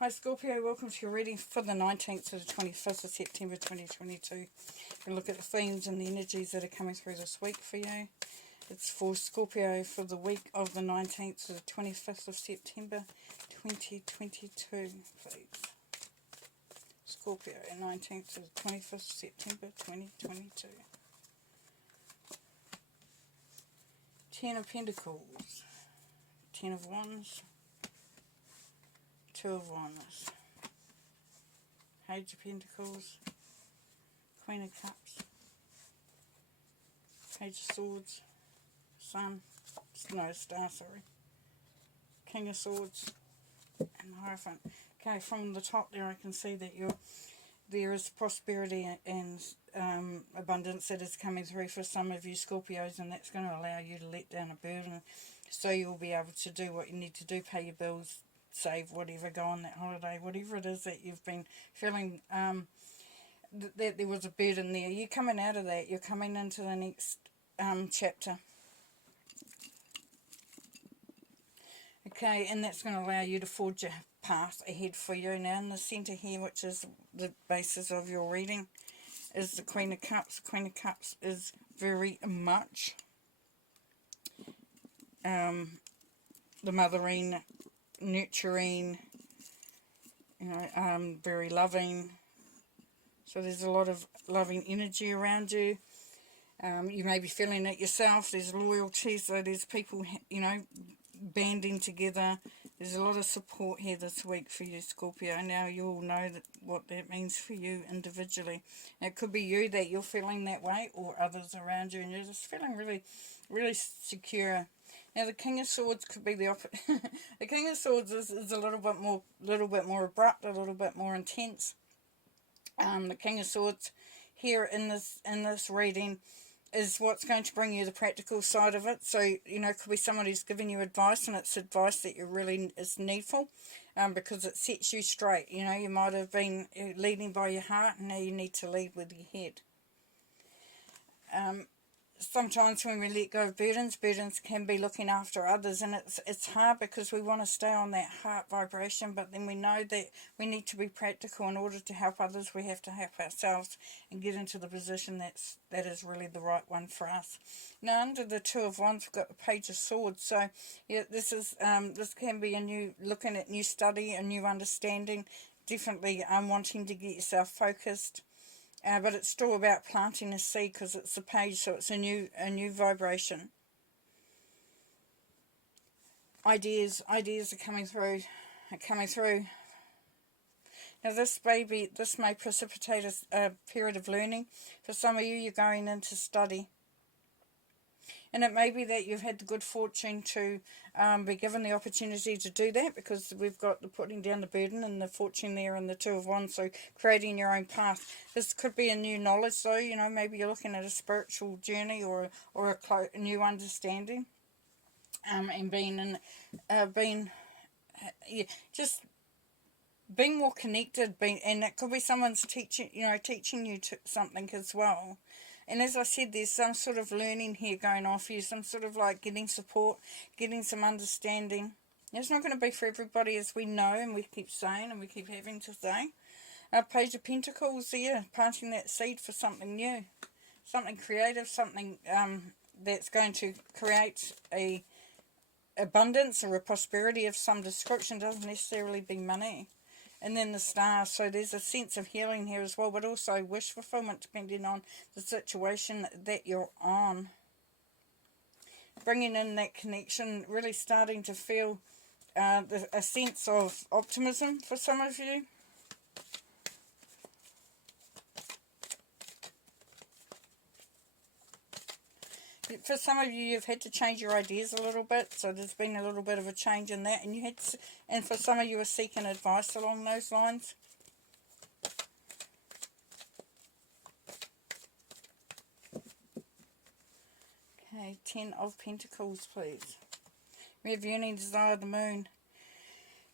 Hi Scorpio, welcome to your reading for the 19th to the 25th of September 2022. We'll look at the themes and the energies that are coming through this week for you. It's for Scorpio for the week of the 19th to the 25th of September 2022, please. Scorpio, 19th to the 25th of September 2022. Ten of Pentacles, Ten of Wands, Two of Wands, Page of Pentacles, Queen of Cups, Page of Swords, Star, sorry, King of Swords, and Hierophant. Okay, from the top there I can see that there is prosperity and abundance that is coming through for some of you Scorpios, and that's going to allow you to let down a burden so you'll be able to do what you need to do, pay your bills, save whatever, go on that holiday, whatever it is that you've been feeling that there was a burden there. You're coming out of that. You're coming into the next chapter. Okay, and that's going to allow you to forge a path ahead for you. Now in the centre here, which is the basis of your reading, is the Queen of Cups. The Queen of Cups is very much the mothering, nurturing, very loving. So there's a lot of loving energy around you. You may be feeling it yourself. There's loyalty, so there's people, banding together. There's a lot of support here this week for you, Scorpio. Now you all know what that means for you individually. It could be you that you're feeling that way, or others around you, and you're just feeling really, really secure. Now the King of Swords could be the opposite. The King of Swords is a little bit more abrupt, a little bit more intense. The King of Swords here in this reading is what's going to bring you the practical side of it. So, it could be someone who's giving you advice, and it's advice that you really is needful, because it sets you straight. You might have been leading by your heart, and now you need to lead with your head. Sometimes when we let go of burdens can be looking after others, and it's hard because we want to stay on that heart vibration, but then we know that we need to be practical. In order to help others, we have to help ourselves and get into the position that is really the right one for us. Now under the Two of Wands, we've got the Page of Swords. So yeah, this can be looking at new study, a new understanding, definitely wanting to get yourself focused. But it's still about planting a seed, because it's a page, so it's a new vibration. Ideas are coming through. Now this may precipitate a period of learning. For some of you, you're going into study. And it may be that you've had the good fortune to be given the opportunity to do that, because we've got the putting down the burden and the fortune there and the Two of Wands, so creating your own path. This could be a new knowledge, though. Maybe you're looking at a spiritual journey or a new understanding, and just being more connected. And it could be someone's teaching you something as well. And as I said, there's some sort of learning here going on for you, some sort of like getting support, getting some understanding. It's not going to be for everybody, as we know, and we keep saying and we keep having to say. Page of Pentacles here, planting that seed for something new, something creative, something that's going to create a abundance or a prosperity of some description. Doesn't necessarily be money. And then the Star, so there's a sense of healing here as well, but also wish fulfillment depending on the situation that you're on. Bringing in that connection, really starting to feel a sense of optimism for some of you. For some of you, you've had to change your ideas a little bit, so there's been a little bit of a change in that, and for some of you are seeking advice along those lines. Okay, Ten of Pentacles, please. We have yearning, desire, the Moon.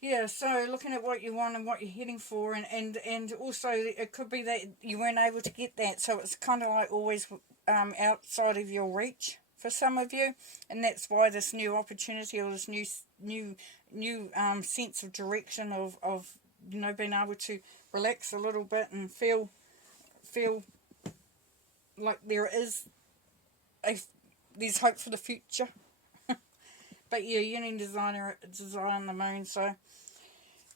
Yeah, so looking at what you want and what you're heading for, and also it could be that you weren't able to get that, so it's kind of like always outside of your reach for some of you, and that's why this new opportunity or this new sense of direction of you know, being able to relax a little bit and feel like there's hope for the future. But yeah, you need to design the moon. So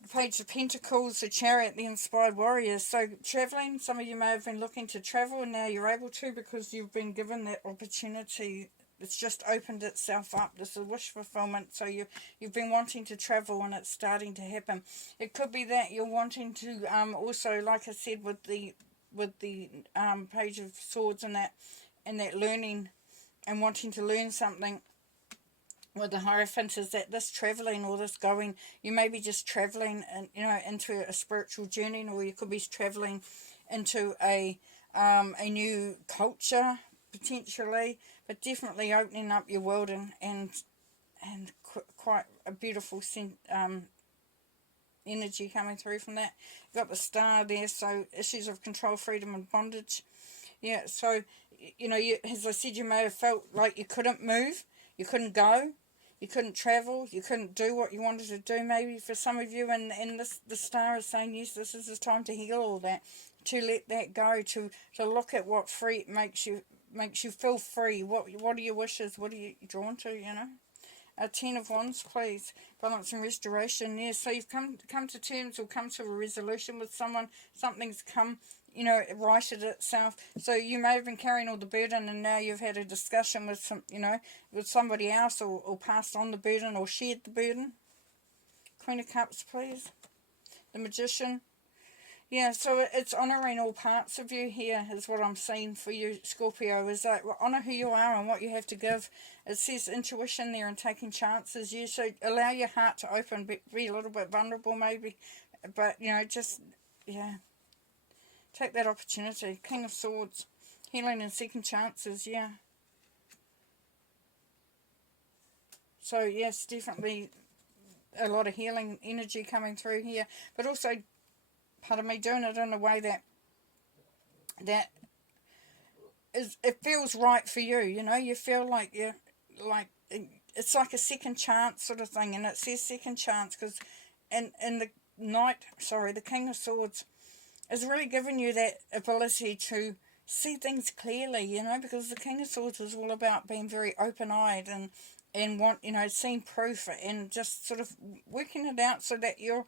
the Page of Pentacles, the Chariot, the Inspired Warriors. So travelling, some of you may have been looking to travel, and now you're able to because you've been given that opportunity. It's just opened itself up. This is wish fulfillment. So you've been wanting to travel, and it's starting to happen. It could be that you're wanting to also, like I said, with the Page of Swords and that learning and wanting to learn something. With the Hierophant is that this travelling or this going, you may be just travelling and into a spiritual journey, or you could be travelling into a new culture potentially, but definitely opening up your world and quite a beautiful energy coming through from that. You've got the Star there, so issues of control, freedom and bondage. Yeah, so as I said, you may have felt like you couldn't move, you couldn't go, you couldn't travel, you couldn't do what you wanted to do. Maybe for some of you, and the Star is saying, yes, this is the time to heal all that, to let that go, to look at what free makes you feel free. What are your wishes? What are you drawn to? A 10 of Wands, please. Balance and restoration. Yeah, so you've come to terms or come to a resolution with someone. Something's come, righted itself. So you may have been carrying all the burden, and now you've had a discussion with with somebody else, or passed on the burden or shared the burden. Queen of Cups, please. The Magician. Yeah, so it's honouring all parts of you here is what I'm seeing for you, Scorpio, is that honour who you are and what you have to give. It says intuition there and taking chances. You should allow your heart to open, be a little bit vulnerable maybe, but, just, yeah, take that opportunity. King of Swords, healing and second chances, yeah. So, yes, definitely a lot of healing energy coming through here, but also, pardon me, doing it in a way that it feels right for you. You feel like it's like a second chance sort of thing, and it says second chance because in the the King of Swords is really giving you that ability to see things clearly, because the King of Swords is all about being very open-eyed and seeing proof and just sort of working it out so that you're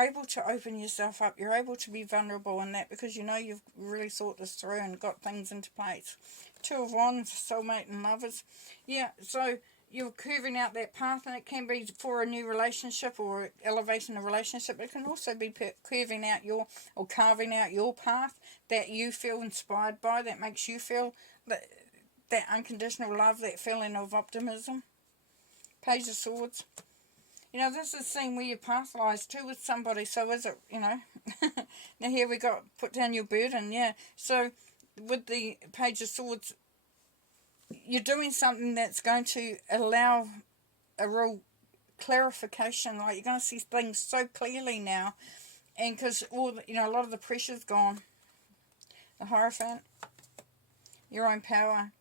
able to open yourself up, you're able to be vulnerable in that, because you've really thought this through and got things into place. 2 of Wands, soulmate and lovers. Yeah, so you're curving out that path, and it can be for a new relationship or elevating a relationship. It can also be carving out your path that you feel inspired by, that makes you feel that unconditional love, that feeling of optimism. Page of Swords. This is seen where your path lies too with somebody, so is it, Now here we got, put down your burden, yeah. So with the Page of Swords, you're doing something that's going to allow a real clarification, like you're going to see things so clearly now, and because a lot of the pressure's gone. The Hierophant, your own power.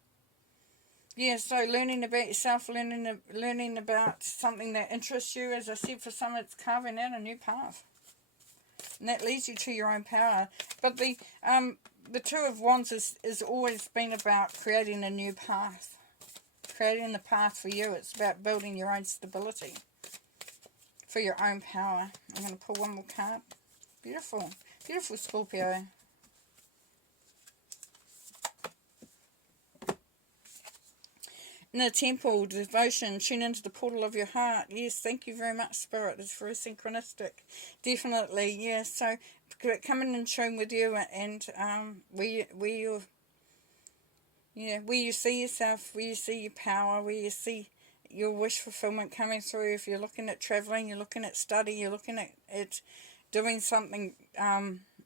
Yeah, so learning about yourself, learning about something that interests you. As I said, for some it's carving out a new path, and that leads you to your own power. But the 2 of Wands is always been about creating a new path, creating the path for you. It's about building your own stability for your own power. I'm going to pull one more card. Beautiful, beautiful Scorpio. In the Temple, devotion, tune into the portal of your heart. Yes, thank you very much, Spirit. It's very synchronistic. Definitely, yes. So, coming in tune with you, and where you see yourself, where you see your power, where you see your wish fulfillment coming through. If you're looking at travelling, you're looking at study, you're looking at doing something,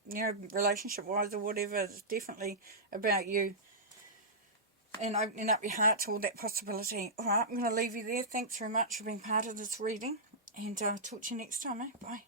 relationship-wise or whatever, it's definitely about you. And opening up your heart to all that possibility. Alright, I'm going to leave you there. Thanks very much for being part of this reading. And talk to you next time, Bye.